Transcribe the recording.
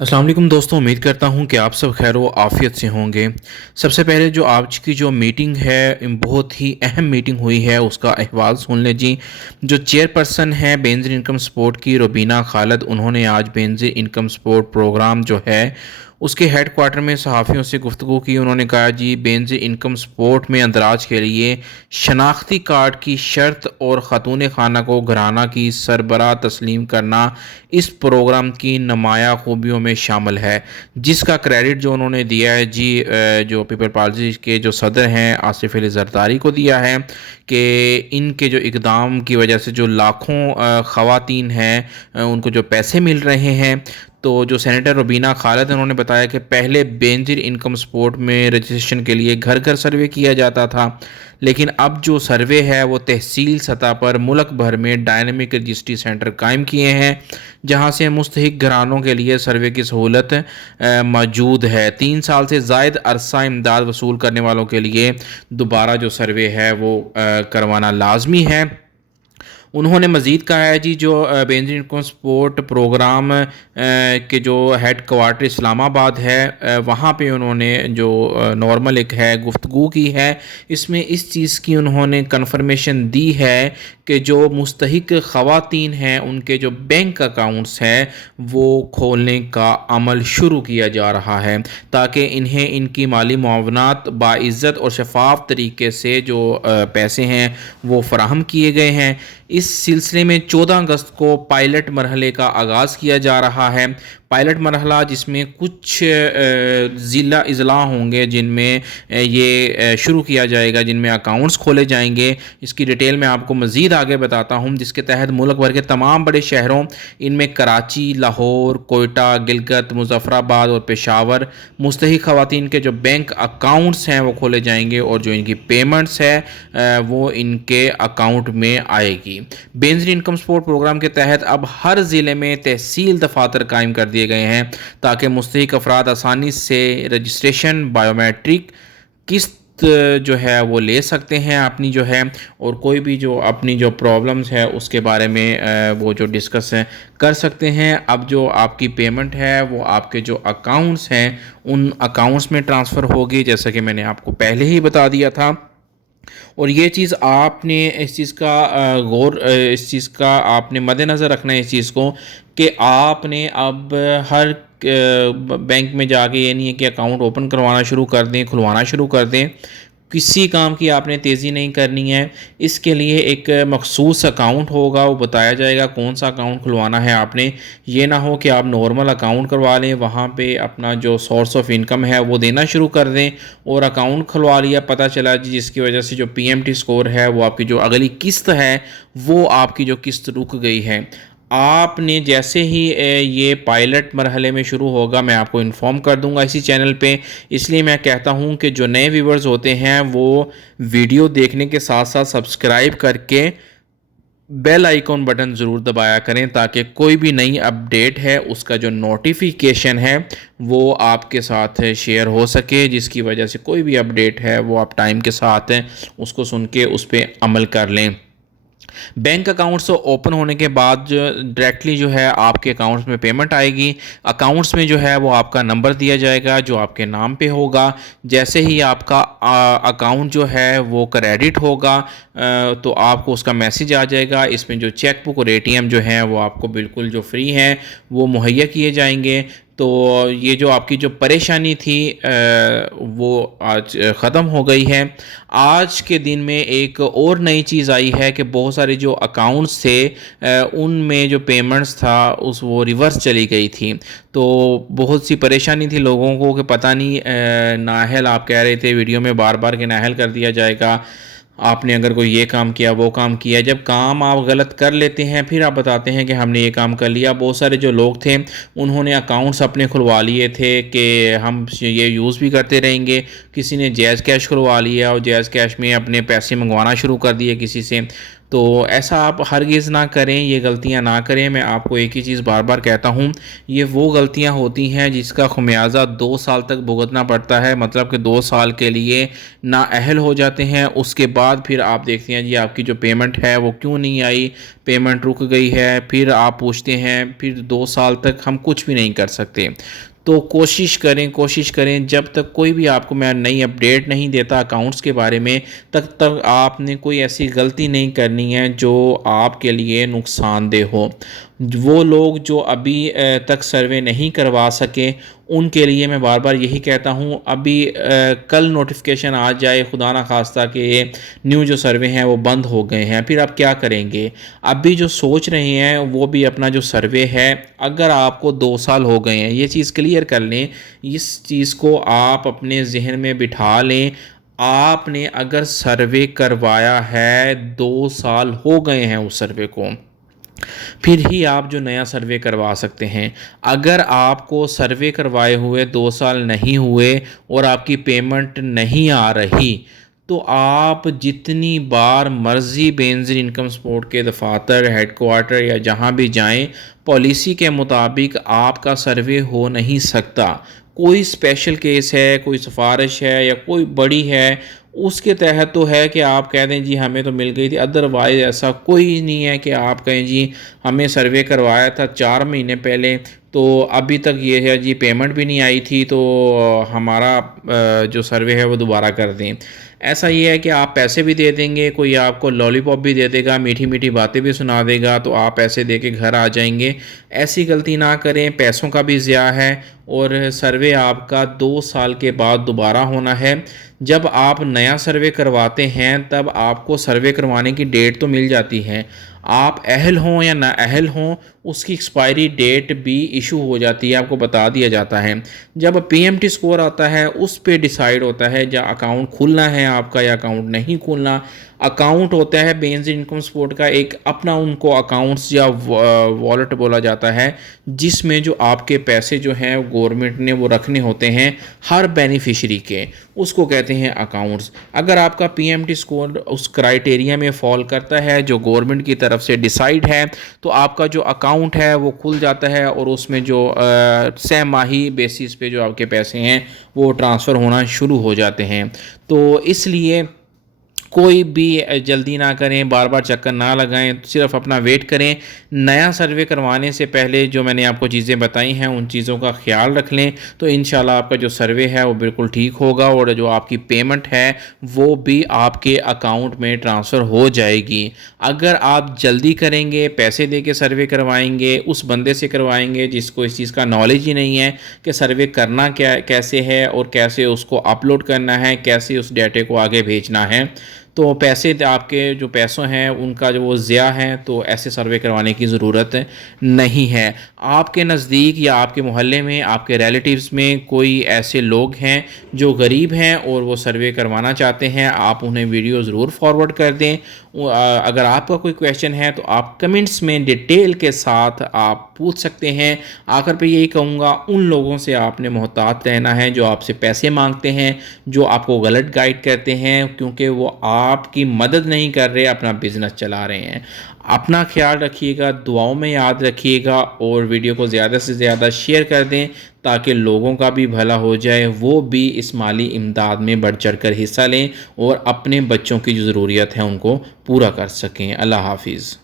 अस्सलाम वालेकुम दोस्तों, उम्मीद करता हूँ कि आप सब खैर व आफ़ियत से होंगे। सबसे पहले जो आज की जो मीटिंग है, बहुत ही अहम मीटिंग हुई है, उसका अहवाल सुन लें जी। जो चेयरपर्सन है बेनज़ीर इनकम सपोर्ट की, रुबीना खालिद, उन्होंने आज बेनज़ीर इनकम सपोर्ट प्रोग्राम जो है उसके हेड क्वार्टर में सहाफ़ियों से गुफ्तगू की। उन्होंने कहा जी, बेनज़ीर इनकम सपोर्ट में अंदराज के लिए शनाख्ती कार्ड की शर्त और ख़ातून खाना को घराना की सरबराह तस्लीम करना इस प्रोग्राम की नुमाया खूबियों में शामिल है, जिसका क्रेडिट जो उन्होंने दिया है जी, जो पीपल पार्टी के जो सदर हैं आसिफ अली जरदारी को दिया है कि इनके जो इक़दाम की वजह से जो लाखों ख़वातीन हैं उनको जो पैसे मिल रहे हैं। तो जो सेनेटर रुबीना खालिद, उन्होंने बताया कि पहले बेनज़ीर इनकम सपोर्ट में रजिस्ट्रेशन के लिए घर घर सर्वे किया जाता था, लेकिन अब जो सर्वे है वो तहसील सतह पर मुल्क भर में डायनेमिक रजिस्ट्री सेंटर कायम किए हैं, जहां से मुस्तहिक घरानों के लिए सर्वे की सहूलत मौजूद है। 3 साल से ज़ायद अरसा इमदाद वसूल करने वालों के लिए दोबारा जो सर्वे है वो करवाना लाजमी है। उन्होंने मज़ीद कहा है जी, जो बेनज़ीर इनकम सपोर्ट प्रोग्राम के जो हेड क्वार्टर इस्लामाबाद है, वहाँ पे उन्होंने जो नॉर्मल एक है गुफ्तगू की है। इसमें इस चीज़ की उन्होंने कन्फर्मेशन दी है कि जो मुस्तहिक ख़वातीन हैं उनके जो बैंक अकाउंट्स हैं वो खोलने का अमल शुरू किया जा रहा है, ताकि इन्हें इनकी माली मुआवनात बाइज़्ज़त और शफाफ तरीके से जो पैसे हैं वो फ़राहम किए गए हैं। इस सिलसिले में 14 अगस्त को पायलट मरहले का आगाज़ किया जा रहा है। पायलट मरहला जिसमें कुछ ज़िला अजला होंगे जिनमें ये शुरू किया जाएगा, जिनमें अकाउंट्स खोले जाएंगे। इसकी डिटेल मैं आपको मज़ीद आगे बताता हूँ, जिसके तहत मुल्क भर के तमाम बड़े शहरों, इनमें कराची, लाहौर, कोयटा, गिलगित, मुजफ्फराबाद और पेशावर, मुस्तहिक ख़वातीन के जो बैंक अकाउंट्स हैं वो खोले जाएंगे और जो इनकी पेमेंट्स है वो इनके अकाउंट में आएगी। बेनज़ीर इनकम सपोर्ट प्रोग्राम के तहत अब हर ज़िले में तहसील दफातर कायम कर दिए गए हैं, ताकि मुस्तहिक अफराद आसानी से रजिस्ट्रेशन, बायोमेट्रिक, किस्त जो है वो ले सकते हैं अपनी जो है, और कोई भी जो अपनी जो प्रॉब्लम्स है उसके बारे में वो जो डिस्कस कर सकते हैं। अब जो आपकी पेमेंट है वो आपके जो अकाउंट्स हैं उन अकाउंट्स में ट्रांसफ़र होगी, जैसा कि मैंने आपको पहले ही बता दिया था। और ये चीज़ आपने इस चीज़ का इस चीज़ का आपने मद्देनज़र रखना है इस चीज़ को, कि आपने अब हर बैंक में जाके ये नहीं है कि अकाउंट ओपन करवाना शुरू कर दें, खुलवाना शुरू कर दें। किसी काम की आपने तेज़ी नहीं करनी है। इसके लिए एक मखसूस अकाउंट होगा, वो बताया जाएगा कौन सा अकाउंट खुलवाना है आपने। ये ना हो कि आप नॉर्मल अकाउंट करवा लें, वहाँ पे अपना जो सोर्स ऑफ इनकम है वो देना शुरू कर दें और अकाउंट खुलवा लिया, पता चला जी जिसकी वजह से जो पीएमटी स्कोर है वो आपकी जो अगली किस्त है वो आपकी जो किस्त रुक गई है। आपने जैसे ही ये पायलट मरहले में शुरू होगा मैं आपको इन्फॉर्म कर दूंगा इसी चैनल पे। इसलिए मैं कहता हूं कि जो नए व्यूवर्स होते हैं वो वीडियो देखने के साथ साथ सब्सक्राइब करके बेल आइकॉन बटन ज़रूर दबाया करें, ताकि कोई भी नई अपडेट है उसका जो नोटिफिकेशन है वो आपके साथ शेयर हो सके, जिसकी वजह से कोई भी अपडेट है वो आप टाइम के साथ उसको सुन के उस पर अमल कर लें। बैंक अकाउंट्स ओपन होने के बाद जो डायरेक्टली जो है आपके अकाउंट्स में पेमेंट आएगी। अकाउंट्स में जो है वो आपका नंबर दिया जाएगा जो आपके नाम पे होगा। जैसे ही आपका अकाउंट जो है वो क्रेडिट होगा तो आपको उसका मैसेज आ जाएगा। इसमें जो चेक बुक और एटीएम जो है वो आपको बिल्कुल जो फ्री हैं वो मुहैया किए जाएंगे। तो ये जो आपकी जो परेशानी थी वो आज ख़त्म हो गई है। आज के दिन में एक और नई चीज़ आई है कि बहुत सारे जो अकाउंट्स थे उनमें जो पेमेंट्स था उस वो रिवर्स चली गई थी। तो बहुत सी परेशानी थी लोगों को कि पता नहीं, नाअहल आप कह रहे थे वीडियो में बार बार कि नाअहल कर दिया जाएगा, आपने अगर कोई ये काम किया वो काम किया। जब काम आप गलत कर लेते हैं फिर आप बताते हैं कि हमने ये काम कर लिया। बहुत सारे जो लोग थे उन्होंने अकाउंट्स अपने खुलवा लिए थे कि हम ये यूज़ भी करते रहेंगे। किसी ने जैज़ कैश खुलवा लिया और जैज़ कैश में अपने पैसे मंगवाना शुरू कर दिए किसी से। تو ایسا آپ ہرگز نہ کریں، یہ غلطیاں نہ کریں۔ میں آپ کو ایک ہی چیز بار بار کہتا ہوں، یہ وہ غلطیاں ہوتی ہیں جس کا خمیازہ 2 سال تک بھگتنا پڑتا ہے، مطلب کہ 2 سال کے لیے نااہل ہو جاتے ہیں۔ اس کے بعد پھر آپ دیکھتے ہیں جی آپ کی جو پیمنٹ ہے وہ کیوں نہیں آئی، پیمنٹ رک گئی ہے، پھر آپ پوچھتے ہیں، پھر 2 سال تک ہم کچھ بھی نہیں کر سکتے۔ تو کوشش کریں جب تک کوئی بھی آپ کو میں نئی اپڈیٹ نہیں دیتا اکاؤنٹس کے بارے میں، تک آپ نے کوئی ایسی غلطی نہیں کرنی ہے جو آپ کے لیے نقصان دہ ہو۔ وہ لوگ جو ابھی تک سروے نہیں کروا سکے ان کے لیے میں بار بار یہی کہتا ہوں، ابھی کل نوٹیفیکیشن آ جائے خدا نہ خواستہ کہ یہ نیو جو سروے ہیں وہ بند ہو گئے ہیں، پھر آپ کیا کریں گے؟ ابھی جو سوچ رہے ہیں وہ بھی اپنا جو سروے ہے، اگر آپ کو 2 سال ہو گئے ہیں، یہ چیز کلیئر کر لیں، اس چیز کو آپ اپنے ذہن میں بٹھا لیں۔ آپ نے اگر سروے کروایا ہے، 2 سال ہو گئے ہیں اس سروے کو، پھر ہی آپ جو نیا سروے کروا سکتے ہیں۔ اگر آپ کو سروے کروائے ہوئے 2 سال نہیں ہوئے اور آپ کی پیمنٹ نہیں آ رہی، تو آپ جتنی بار مرضی بینظیر انکم سپورٹ کے دفاتر، ہیڈ کوارٹر یا جہاں بھی جائیں، پالیسی کے مطابق آپ کا سروے ہو نہیں سکتا۔ کوئی اسپیشل کیس ہے، کوئی سفارش ہے یا کوئی بڑی ہے، اس کے تحت تو ہے کہ آپ کہہ دیں جی ہمیں تو مل گئی تھی، ادروائز ایسا کوئی نہیں ہے کہ آپ کہیں جی ہمیں سروے کروایا تھا 4 مہینے پہلے تو ابھی تک یہ ہے جی پیمنٹ بھی نہیں آئی تھی تو ہمارا جو سروے ہے وہ دوبارہ کر دیں۔ ایسا یہ ہے کہ آپ پیسے بھی دے دیں گے، کوئی آپ کو لالی پاپ بھی دے دے گا، میٹھی میٹھی باتیں بھی سنا دے گا، تو آپ پیسے دے کے گھر آ جائیں گے۔ ایسی غلطی نہ کریں، پیسوں کا بھی ضیاع ہے، اور سروے آپ کا 2 سال کے بعد دوبارہ ہونا ہے۔ جب آپ نیا سروے کرواتے ہیں تب آپ کو سروے کروانے کی ڈیٹ تو مل جاتی ہے، آپ اہل ہوں یا نا اہل ہوں اس کی ایکسپائری ڈیٹ بھی ایشو ہو جاتی ہے، آپ کو بتا دیا جاتا ہے۔ جب پی ایم ٹی سکور آتا ہے اس پہ ڈیسائیڈ ہوتا ہے جہاں اکاؤنٹ کھلنا ہے آپ کا یا اکاؤنٹ نہیں کھلنا۔ اکاؤنٹ ہوتا ہے بینظیر انکم سپورٹ کا ایک اپنا، ان کو اکاؤنٹس یا والیٹ بولا جاتا ہے، جس میں جو آپ کے پیسے جو ہیں گورنمنٹ نے وہ رکھنے ہوتے ہیں ہر بینیفیشری کے، اس کو کہتے ہیں اکاؤنٹس۔ اگر آپ کا پی ایم ٹی سکور اس کرائٹیریا میں فال کرتا ہے جو گورنمنٹ کی طرف سے ڈیسائیڈ ہے، تو آپ کا جو اکاؤنٹ ہے وہ کھل جاتا ہے، اور اس میں جو سہ ماہی بیسس پہ جو آپ کے پیسے ہیں وہ ٹرانسفر ہونا شروع ہو جاتے ہیں۔ تو اس لیے کوئی بھی جلدی نہ کریں، بار بار چکر نہ لگائیں، صرف اپنا ویٹ کریں۔ نیا سروے کروانے سے پہلے جو میں نے آپ کو چیزیں بتائی ہیں ان چیزوں کا خیال رکھ لیں، تو انشاءاللہ آپ کا جو سروے ہے وہ بالکل ٹھیک ہوگا، اور جو آپ کی پیمنٹ ہے وہ بھی آپ کے اکاؤنٹ میں ٹرانسفر ہو جائے گی۔ اگر آپ جلدی کریں گے، پیسے دے کے سروے کروائیں گے، اس بندے سے کروائیں گے جس کو اس چیز کا نالج ہی نہیں ہے کہ سروے کرنا کیسے ہے اور کیسے اس کو اپلوڈ کرنا ہے، کیسے اس ڈیٹے کو آگے بھیجنا ہے، تو پیسے آپ کے جو پیسوں ہیں ان کا جو وہ ضیاع ہیں، تو ایسے سروے کروانے کی ضرورت نہیں ہے۔ آپ کے نزدیک یا آپ کے محلے میں، آپ کے ریلیٹیوز میں کوئی ایسے لوگ ہیں جو غریب ہیں اور وہ سروے کروانا چاہتے ہیں، آپ انہیں ویڈیو ضرور فارورڈ کر دیں۔ اگر آپ کا کوئی کویشچن ہے تو آپ کمنٹس میں ڈیٹیل کے ساتھ آپ پوچھ سکتے ہیں۔ آخر پہ یہی کہوں گا، ان لوگوں سے آپ نے محتاط رہنا ہے جو آپ سے پیسے مانگتے ہیں، جو آپ کو غلط گائیڈ کرتے ہیں، کیونکہ وہ آپ کی مدد نہیں کر رہے، اپنا بزنس چلا رہے ہیں۔ اپنا خیال رکھیے گا، دعاؤں میں یاد رکھیے گا، اور ویڈیو کو زیادہ سے زیادہ شیئر کر دیں تاکہ لوگوں کا بھی بھلا ہو جائے، وہ بھی اس مالی امداد میں بڑھ چڑھ کر حصہ لیں اور اپنے بچوں کی جو ضروریات ہیں ان کو پورا کر سکیں۔ اللہ حافظ۔